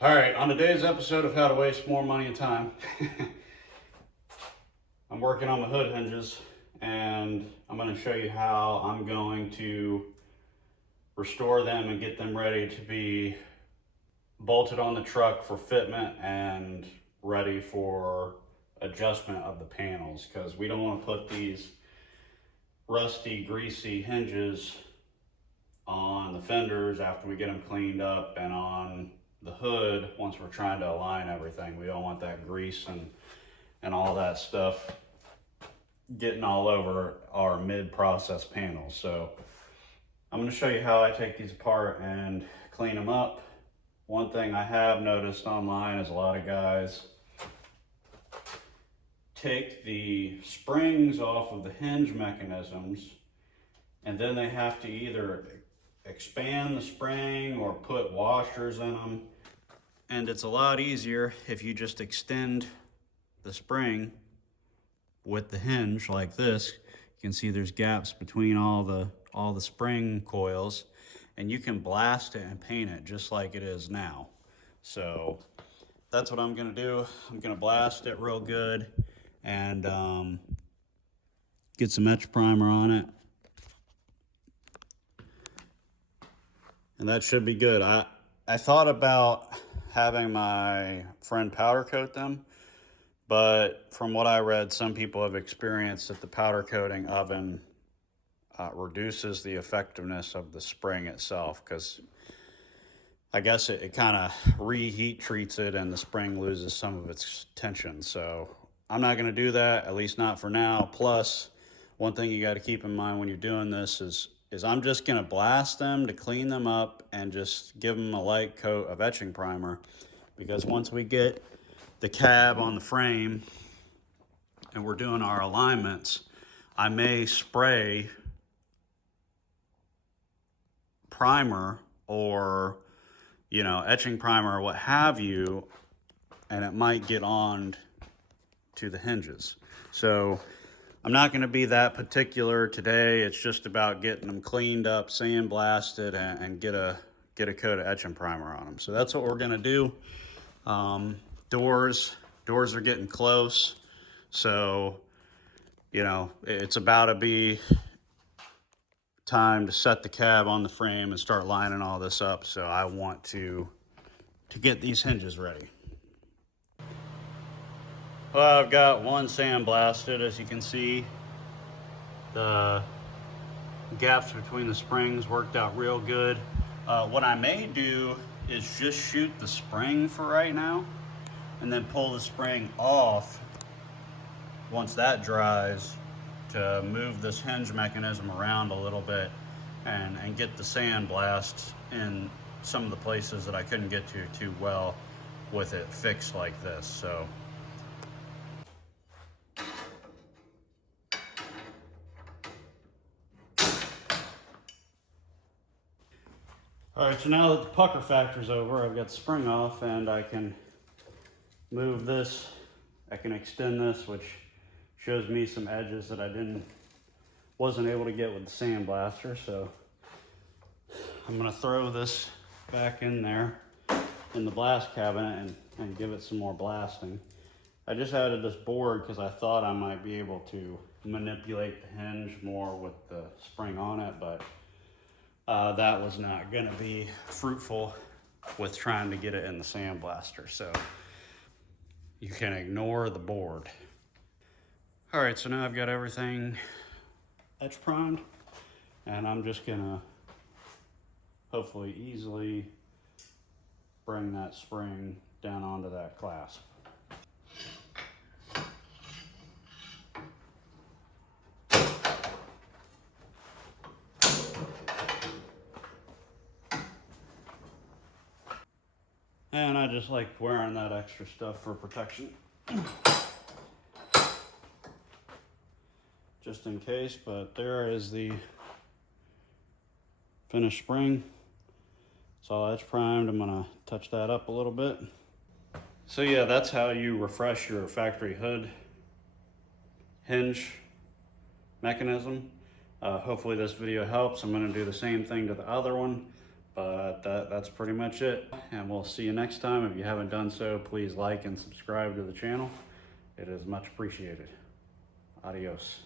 All right, on today's episode of How to Waste More Money and Time, I'm working on the hood hinges and I'm going to show you how I'm going to restore them and get them ready to be bolted on the truck for fitment and ready for adjustment of the panels, because we don't want to put these rusty, greasy hinges on the fenders after we get them cleaned up, and on the hood once we're trying to align everything. We don't want that grease and all that stuff getting all over our mid-process panels. So I'm going to show you how I take these apart and clean them up. One thing I have noticed online is a lot of guys take the springs off of the hinge mechanisms, and then they have to either expand the spring or put washers in them. And it's a lot easier if you just extend the spring with the hinge like this. You can see there's gaps between all the spring coils, and you can blast it and paint it just like it is now. So that's what I'm gonna do. I'm gonna blast it real good and get some etch primer on it. And that should be good. I thought about having my friend powder coat them, but from what I read, some people have experienced that the powder coating oven reduces the effectiveness of the spring itself, because I guess it kind of reheat treats it and the spring loses some of its tension. So I'm not going to do that, at least not for now. Plus, one thing you got to keep in mind when you're doing this is I'm just going to blast them to clean them up and just give them a light coat of etching primer, because once we get the cab on the frame and we're doing our alignments, I may spray primer or, etching primer or what have you, and it might get on to the hinges. So I'm not going to be that particular today. It's just about getting them cleaned up, sandblasted, and get a coat of etching primer on them. So that's what we're going to do. Doors are getting close. So, it's about to be time to set the cab on the frame and start lining all this up. So I want to get these hinges ready. Well, I've got one sandblasted. As you can see, the gaps between the springs worked out real good. What I may do is just shoot the spring for right now and then pull the spring off once that dries, to move this hinge mechanism around a little bit and get the sandblast in some of the places that I couldn't get to too well with it fixed like this. So all right, so now that the pucker factor's over, I've got the spring off and I can move this. I can extend this, which shows me some edges that I wasn't able to get with the sandblaster. So I'm gonna throw this back in there in the blast cabinet and give it some more blasting. I just added this board because I thought I might be able to manipulate the hinge more with the spring on it, but that was not gonna be fruitful with trying to get it in the sandblaster. So you can ignore the board. All right, so now I've got everything etch primed, and I'm just gonna hopefully easily bring that spring down onto that clasp. And I just like wearing that extra stuff for protection, just in case. But there is the finished spring. It's all etch primed. I'm gonna touch that up a little bit. So yeah, that's how you refresh your factory hood hinge mechanism. Hopefully this video helps. I'm gonna do the same thing to the other one, But that's pretty much it. And we'll see you next time. If you haven't done so, please like and subscribe to the channel. It is much appreciated. Adios.